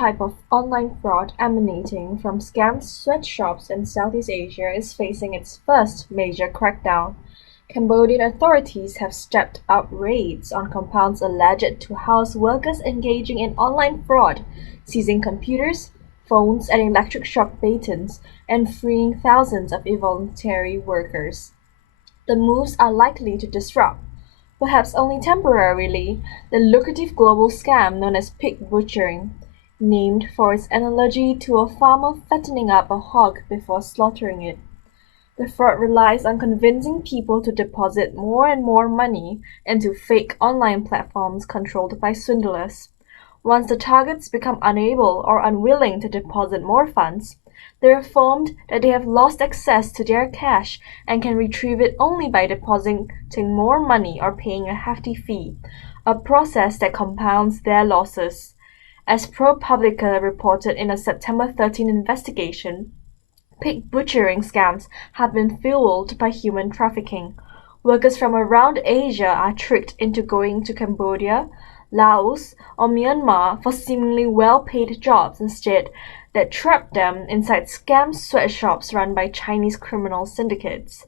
type of online fraud emanating from scam sweatshops in Southeast Asia is facing its first major crackdown. Cambodian authorities have stepped up raids on compounds alleged to house workers engaging in online fraud, seizing computers, phones, and electric shock batons, and freeing thousands of involuntary workers. The moves are likely to disrupt, perhaps only temporarily, the lucrative global scam known as pig butchering, named for its analogy to a farmer fattening up a hog before slaughtering it. The fraud relies on convincing people to deposit more and more money into fake online platforms controlled by swindlers. Once the targets become unable or unwilling to deposit more funds, they are informed that they have lost access to their cash and can retrieve it only by depositing more money or paying a hefty fee, a process that compounds their losses. As ProPublica reported in a September 13 investigation, pig butchering scams have been fueled by human trafficking. Workers from around Asia are tricked into going to Cambodia, Laos, or Myanmar for seemingly well-paid jobs instead that trap them inside scam sweatshops run by Chinese criminal syndicates.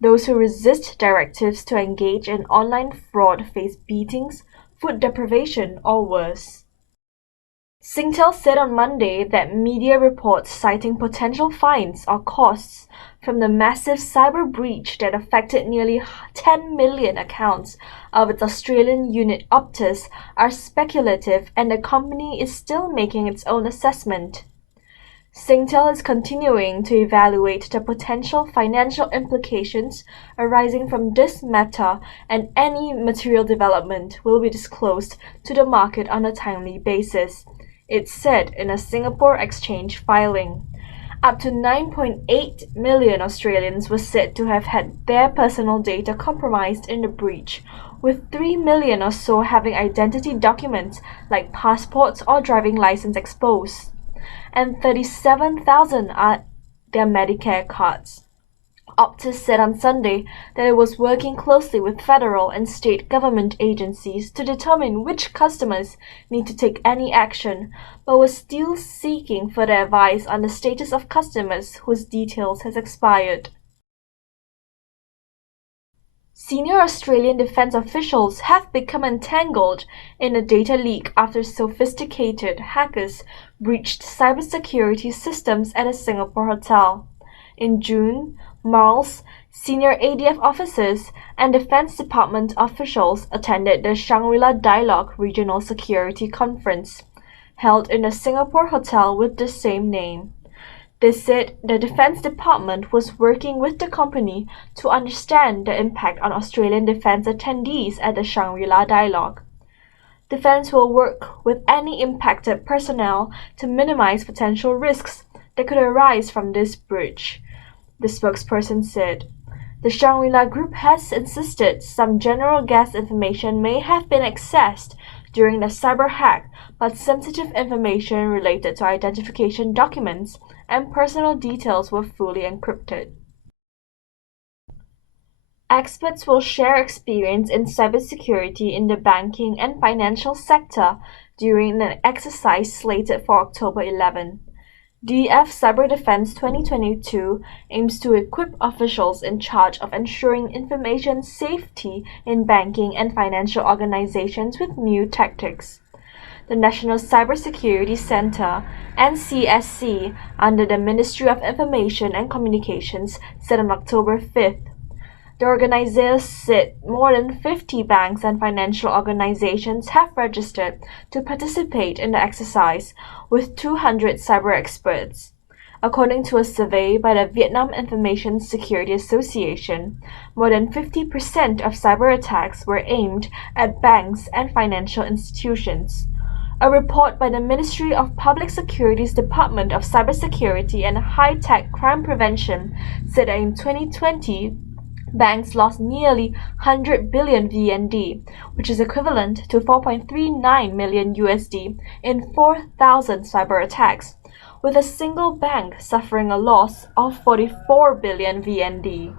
Those who resist directives to engage in online fraud face beatings, food deprivation, or worse. Singtel said on Monday that media reports citing potential fines or costs from the massive cyber breach that affected nearly 10 million accounts of its Australian unit Optus are speculative, and the company is still making its own assessment. Singtel is continuing to evaluate the potential financial implications arising from this matter, and any material development will be disclosed to the market on a timely basis, it said in a Singapore Exchange filing. Up to 9.8 million Australians were said to have had their personal data compromised in the breach, with 3 million or so having identity documents like passports or driving license exposed, and 37,000 are their Medicare cards. Optus said on Sunday that it was working closely with federal and state government agencies to determine which customers need to take any action, but was still seeking further advice on the status of customers whose details has expired. Senior Australian defence officials have become entangled in a data leak after sophisticated hackers breached cybersecurity systems at a Singapore hotel. In June, Marles, senior ADF officers, and Defence Department officials attended the Shangri-La Dialogue Regional Security Conference, held in a Singapore hotel with the same name. They said the Defence Department was working with the company to understand the impact on Australian defence attendees at the Shangri-La Dialogue. Defence will work with any impacted personnel to minimise potential risks that could arise from this breach, the spokesperson said. The Shangri-La Group has insisted some general gas information may have been accessed during the cyber hack, but sensitive information related to identification documents and personal details were fully encrypted. Experts will share experience in cybersecurity in the banking and financial sector during an exercise slated for October 11. DF Cyber Defense 2022 aims to equip officials in charge of ensuring information safety in banking and financial organizations with new tactics. The National Cybersecurity Center, NCSC, under the Ministry of Information and Communications, said on October 5th. The organizers said more than 50 banks and financial organizations have registered to participate in the exercise, with 200 cyber experts. According to a survey by the Vietnam Information Security Association, more than 50% of cyber attacks were aimed at banks and financial institutions. A report by the Ministry of Public Security's Department of Cybersecurity and High-Tech Crime Prevention said that in 2020, banks lost nearly 100 billion VND, which is equivalent to 4.39 million USD in 4,000 cyber attacks, with a single bank suffering a loss of 44 billion VND.